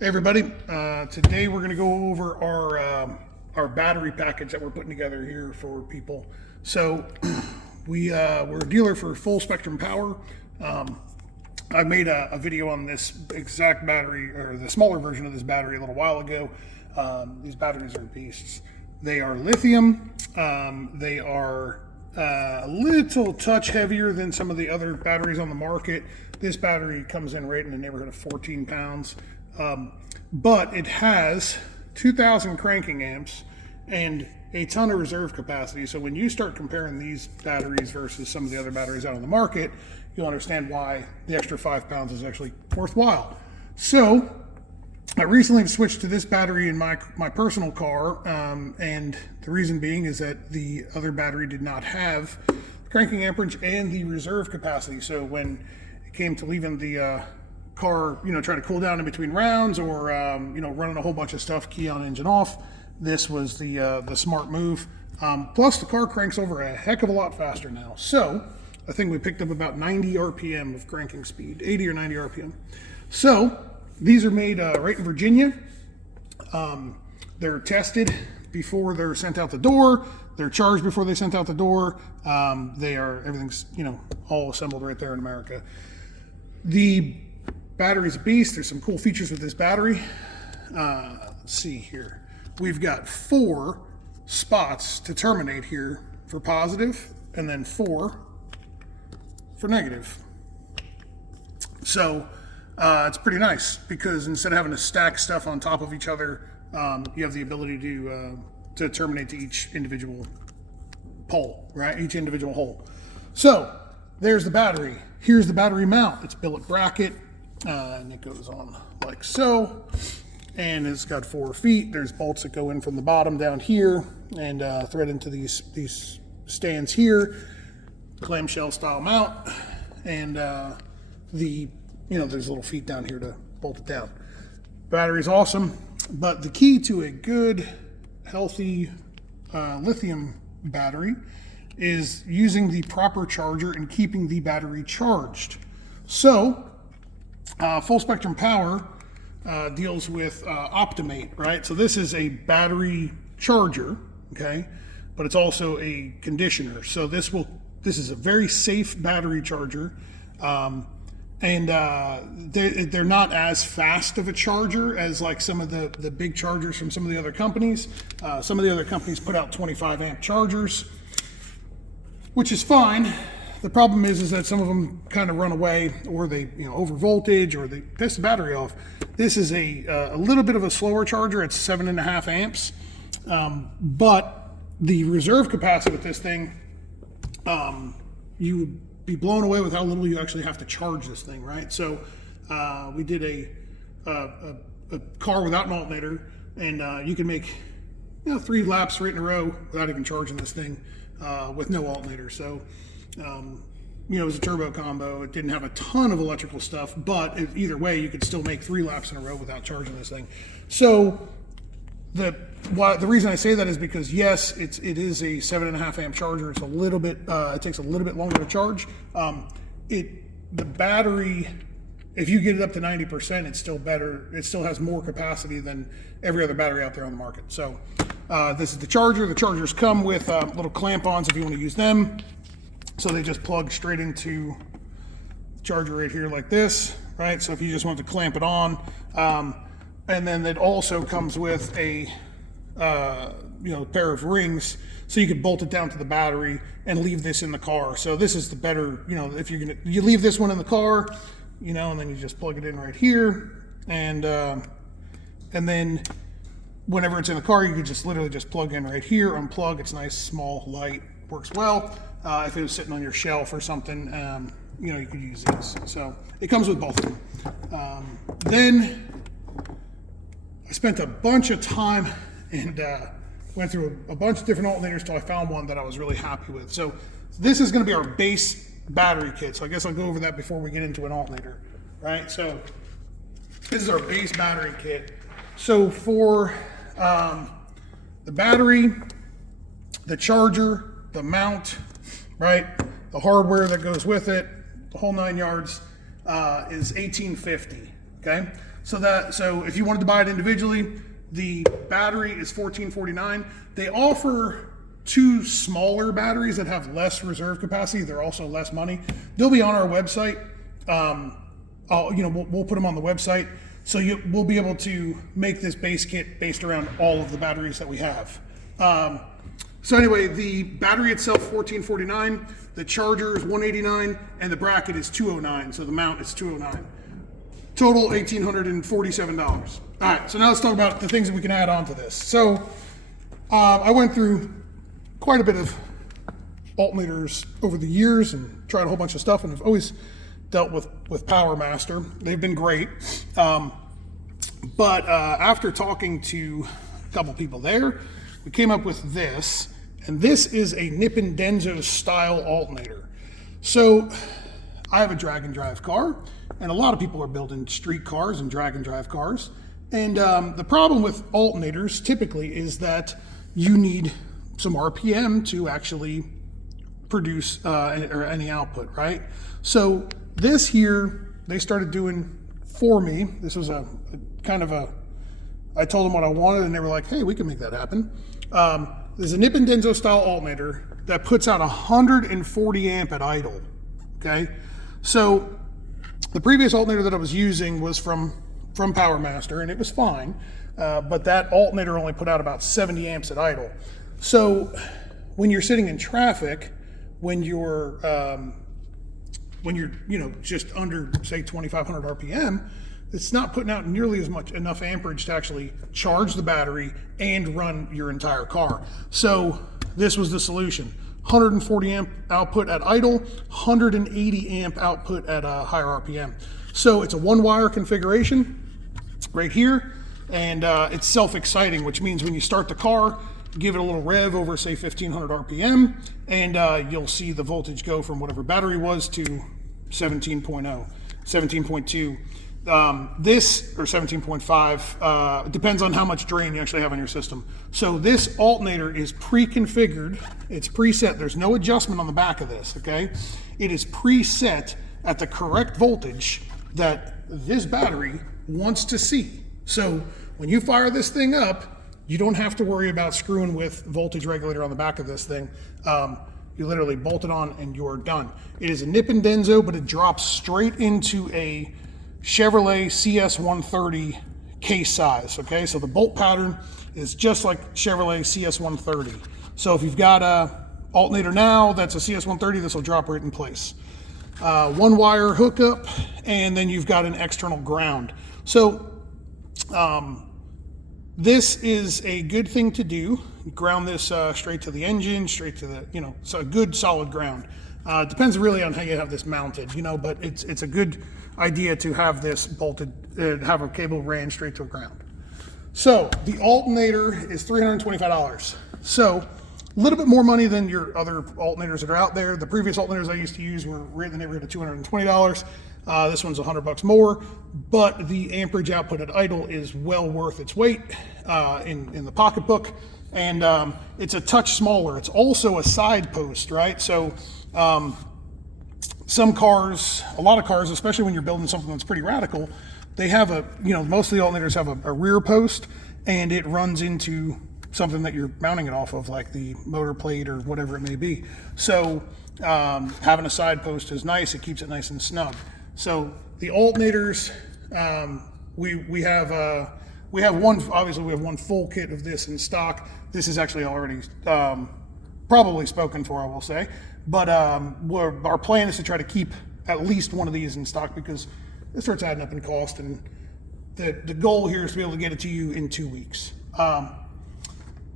Hey everybody, today we're going to go over our battery package that we're putting together here for people. So we're a dealer for full spectrum power. I made a video on this exact battery, or the smaller version of this battery, a little while ago. These batteries are beasts. They are lithium. They are a little touch heavier than some of the other batteries on the market. This battery comes in right in the neighborhood of 14 pounds. But it has 2,000 cranking amps and a ton of reserve capacity. So when you start comparing these batteries versus some of the other batteries out on the market, you'll understand why the extra 5 pounds is actually worthwhile. So I recently switched to this battery in my personal car, and the reason being is that the other battery did not have the cranking amperage and the reserve capacity. So when it came to leaving the car, trying to cool down in between rounds, or running a whole bunch of stuff, key on, engine off, this was the smart move. Plus the car cranks over a heck of a lot faster now. So I think we picked up about 90 RPM of cranking speed, 80 or 90 RPM. So these are made right in Virginia. They're tested before they're sent out the door. They're charged before they sent out the door. Everything's all assembled right there in America. The battery's a beast. There's some cool features with this battery. Let's see here. We've got 4 spots to terminate here for positive, and then 4 for negative. So it's pretty nice because instead of having to stack stuff on top of each other, you have the ability to terminate to each individual pole, right? Each individual hole. So there's the battery. Here's the battery mount. It's billet bracket. And it goes on like so, and it's got 4 feet. There's bolts that go in from the bottom down here and thread into these stands here, clamshell style mount, and there's little feet down here to bolt it down. Battery's awesome, but the key to a good, healthy lithium battery is using the proper charger and keeping the battery charged. So Full Spectrum Power deals with Optimate, right? So this is a battery charger, okay, but it's also a conditioner. So this is a very safe battery charger, and they're not as fast of a charger as like some of the big chargers from some of the other companies. Some of the other companies put out 25 amp chargers, which is fine. The problem is that some of them kind of run away, or they over voltage, or they piss the battery off. This is a little bit of a slower charger. It's 7.5 amps, but the reserve capacity with this thing, you would be blown away with how little you actually have to charge this thing, right? So we did a car without an alternator, and you can make 3 laps right in a row without even charging this thing with no alternator. So it was a turbo combo. It didn't have a ton of electrical stuff, but either way, you could still make 3 laps in a row without charging this thing. So the reason I say that is because yes, it is a 7.5 amp charger. It's a little bit, it takes a little bit longer to charge. The battery, if you get it up to 90%, it's still better. It still has more capacity than every other battery out there on the market. So this is the charger. The chargers come with little clamp-ons if you want to use them. So they just plug straight into the charger right here like this, right? So if you just want to clamp it on, and then it also comes with a pair of rings, so you could bolt it down to the battery and leave this in the car. So this is the better, if you leave this one in the car, and then you just plug it in right here, and then whenever it's in the car, you could just literally just plug in right here, unplug. It's nice, small, light, works well. If it was sitting on your shelf or something, you could use these. So it comes with both of them. Then I spent a bunch of time and went through a bunch of different alternators till I found one that I was really happy with. So this is going to be our base battery kit. So I guess I'll go over that before we get into an alternator, right? So this is our base battery kit. So for the battery, the charger, the mount, right, the hardware that goes with it, the whole 9 yards, is $18.50. Okay, So if you wanted to buy it individually, the battery is $14.49. They offer two smaller batteries that have less reserve capacity. They're also less money. They'll be on our website. We'll put them on the website. So we'll be able to make this base kit based around all of the batteries that we have. So anyway, the battery itself, $14.49. The charger is $189, and the bracket is $209. So the mount is $209. Total $1,847. All right, so now let's talk about the things that we can add on to this. So I went through quite a bit of alternators over the years and tried a whole bunch of stuff, and I've always dealt with Power Master. They've been great. But after talking to a couple people there, we came up with this, and this is a Nippon Denso style alternator. So I have a drag and drive car, and a lot of people are building street cars and drag and drive cars. And the problem with alternators typically is that you need some RPM to actually produce any output, right? So this here, they started doing for me. This was I told them what I wanted, and they were like, hey, we can make that happen. There's a Nippon Denso style alternator that puts out 140 amp at idle, okay? So the previous alternator that I was using was from Power Master, and it was fine, but that alternator only put out about 70 amps at idle. So when you're sitting in traffic, when you're just under, say, 2,500 RPM, it's not putting out nearly enough amperage to actually charge the battery and run your entire car. So this was the solution. 140 amp output at idle, 180 amp output at a higher RPM. So it's a one-wire configuration right here, and it's self-exciting, which means when you start the car, give it a little rev over, say, 1,500 RPM, and you'll see the voltage go from whatever battery was to 17.0, 17.2. This, or 17.5, depends on how much drain you actually have on your system. So this alternator is pre-configured, it's preset, there's no adjustment on the back of this, okay? It is preset at the correct voltage that this battery wants to see. So when you fire this thing up, you don't have to worry about screwing with voltage regulator on the back of this thing. You literally bolt it on and you're done. It is a Nippon Denso, but it drops straight into a Chevrolet CS130 case size, okay? So the bolt pattern is just like Chevrolet CS130. So if you've got a alternator now that's a CS130, this will drop right in place. One wire hookup, and then you've got an external ground. So this is a good thing to do. You ground this straight to the engine, straight to the, so a good solid ground. It depends really on how you have this mounted, but it's a good idea to have this bolted, have a cable ran straight to a ground. So the alternator is $325. So a little bit more money than your other alternators that are out there. The previous alternators I used to use were right in the neighborhood of $220. This one's $100 more, but the amperage output at idle is well worth its weight in the pocketbook, and it's a touch smaller. It's also a side post, right? So some cars, a lot of cars, especially when you're building something that's pretty radical, they have most of the alternators have a rear post, and it runs into something that you're mounting it off of, like the motor plate or whatever it may be. So having a side post is nice. It keeps it nice and snug. So the alternators, we have one full kit of this in stock. This is actually already probably spoken for, I will say, but our plan is to try to keep at least one of these in stock, because it starts adding up in cost, and the goal here is to be able to get it to you in 2 weeks.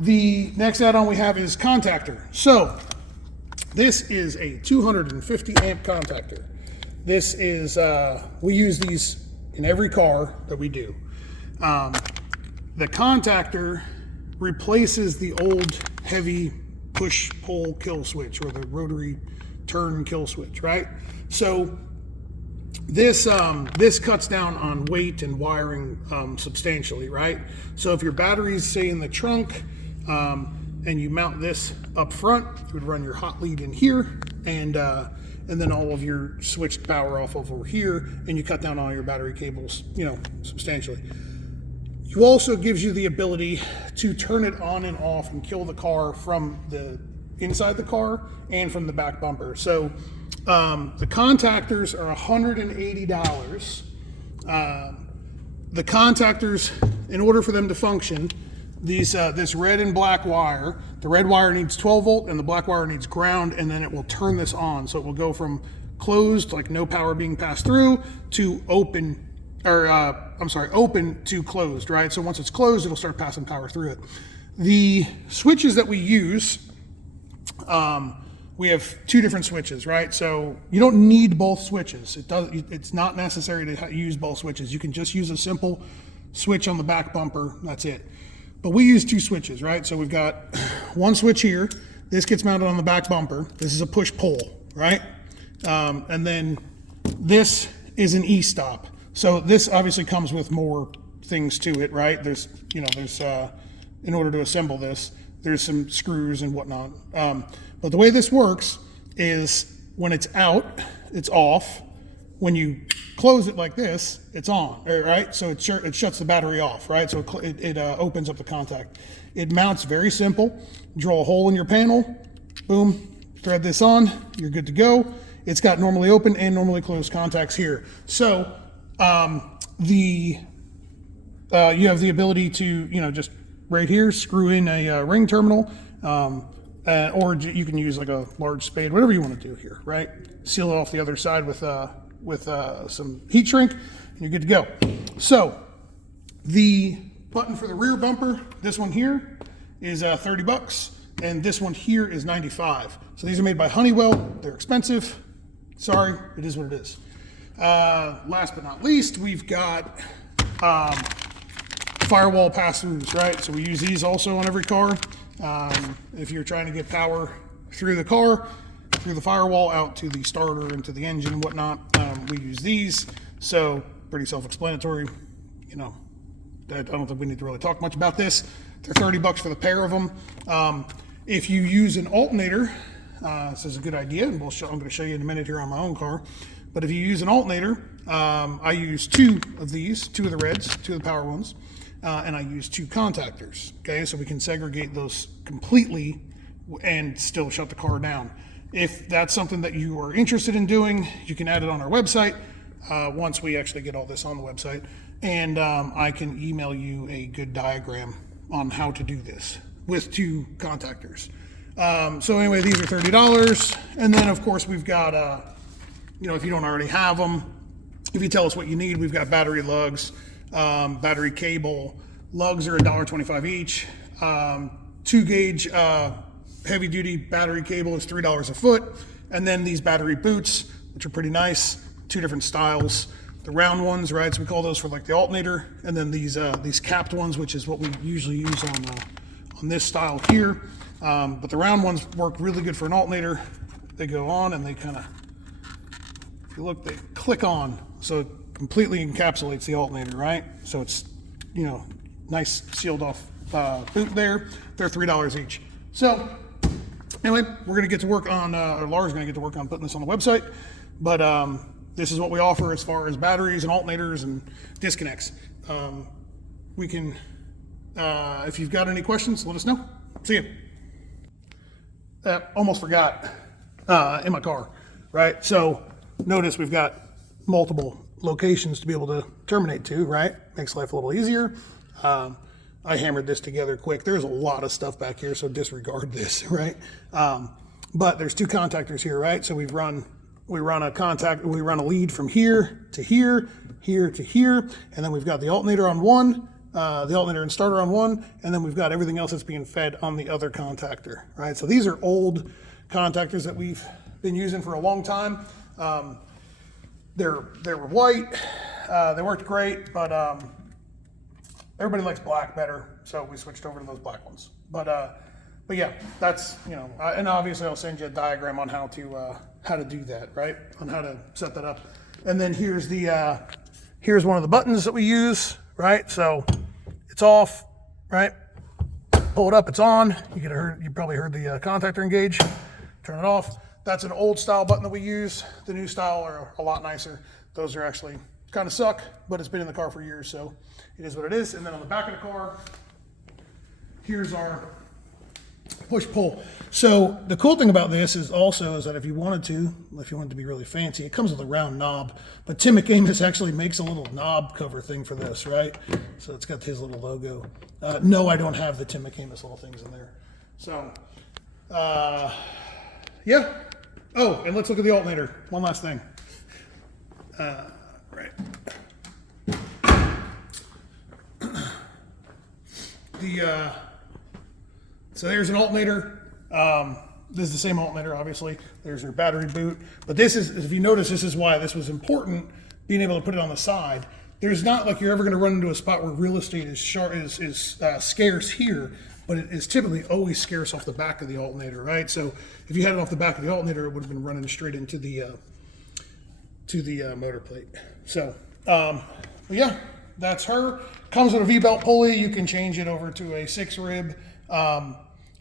The next add-on we have is contactor. So this is a 250 amp contactor. This is, we use these in every car that we do. The contactor replaces the old heavy push-pull kill switch, or the rotary turn kill switch, right? So this cuts down on weight and wiring substantially, right? So if your battery's, say, in the trunk, and you mount this up front, you would run your hot lead in here, and and then all of your switched power off over here, and you cut down all your battery cables, you know, substantially. You also gives you the ability to turn it on and off and kill the car from the inside the car and from the back bumper. So the contactors are $180. The contactors, in order for them to function, this red and black wire, the red wire needs 12 volt and the black wire needs ground, and then it will turn this on. So it will go from closed, like no power being passed through, to open, or open to closed, right? So once it's closed, it'll start passing power through it. The switches that we use, we have two different switches, right? So you don't need both switches. It's not necessary to use both switches. You can just use a simple switch on the back bumper, that's it. But we use two switches, right? So we've got one switch here. This gets mounted on the back bumper. This is a push-pull, right? And then this is an e-stop. So this obviously comes with more things to it, right? There's in order to assemble this, there's some screws and whatnot. But the way this works is when it's out, it's off. When you close it like this, it's on, right? So it shuts the battery off, right? So it opens up the contact. It mounts very simple. Drill a hole in your panel, boom, thread this on, you're good to go. It's got normally open and normally closed contacts here. So you have the ability to, you know, just right here, screw in a ring terminal, or you can use like a large spade, whatever you want to do here, right? Seal it off the other side with some heat shrink, and you're good to go. So the button for the rear bumper, this one here is $30, and this one here is $95. So these are made by Honeywell. They're expensive. Sorry, it is what it is. Last but not least, we've got firewall pass-throughs, right? So we use these also on every car. If you're trying to get power through the car, through the firewall out to the starter and to the engine and whatnot, we use these. So pretty self-explanatory. You know, I don't think we need to really talk much about this. They're $30 for the pair of them. If you use an alternator, this is a good idea, and I'm going to show you in a minute here on my own car. But if you use an alternator, I use two of these, two of the reds, two of the power ones, and I use two contactors. Okay, so we can segregate those completely and still shut the car down. If that's something that you are interested in doing, you can add it on our website once we actually get all this on the website, and I can email you a good diagram on how to do this with two contactors. So anyway, these are $30, and then of course we've got, you know, if you don't already have them, if you tell us what you need, we've got battery lugs, battery cable. Lugs are $1.25 each. 2-gauge heavy duty battery cable is $3 a foot. And then these battery boots, which are pretty nice, two different styles. The round ones, right? So we call those for like the alternator. And then these capped ones, which is what we usually use on this style here. But the round ones work really good for an alternator. They go on and they kind of, if you look, they click on. So it completely encapsulates the alternator, right? So it's, you know, nice sealed off boot there. They're $3 each. So anyway, we're going to get to work on, or Laura's going to get to work on putting this on the website. But this is what we offer as far as batteries and alternators and disconnects. We can, if you've got any questions, let us know. See you. Almost forgot in my car, right? So notice we've got multiple locations to be able to terminate to, right? Makes life a little easier. I hammered this together quick. There's a lot of stuff back here, so disregard this, right? But there's two contactors here, right? So we run a lead from here to here, here to here, and then we've got the alternator on one, the alternator and starter on one, and then we've got everything else that's being fed on the other contactor, right? So these are old contactors that we've been using for a long time. They were white, they worked great, but everybody likes black better, so we switched over to those black ones. But yeah, that's, you know, and obviously I'll send you a diagram on how to do that, right? On how to set that up. And then here's here's one of the buttons that we use, right? So it's off, right? Pull it up, it's on. You probably heard the contactor engage. Turn it off. That's an old style button that we use. The new style are a lot nicer. Those are actually kind of suck, but it's been in the car for years, so it is what it is. And then on the back of the car, here's our push-pull. So the cool thing about this is that if you wanted to be really fancy, it comes with a round knob. But Tim McAmis actually makes a little knob cover thing for this, right? So it's got his little logo. No, I don't have the Tim McAmis little things in there. So, yeah. Oh, and let's look at the alternator. One last thing. Right. So there's an alternator. This is the same alternator, obviously. There's your battery boot. But this is, if you notice, this is why this was important, being able to put it on the side. There's not like you're ever going to run into a spot where real estate is scarce here, but it is typically always scarce off the back of the alternator, right? So if you had it off the back of the alternator, it would have been running straight into the motor plate. So, but yeah, that's her. Comes with a V-belt pulley. You can change it over to a 6-rib.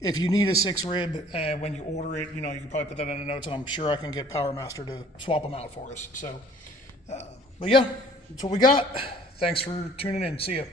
If you need a 6-rib, when you order it, you can probably put that in the notes, and I'm sure I can get PowerMaster to swap them out for us. So, but yeah, that's what we got. Thanks for tuning in. See ya.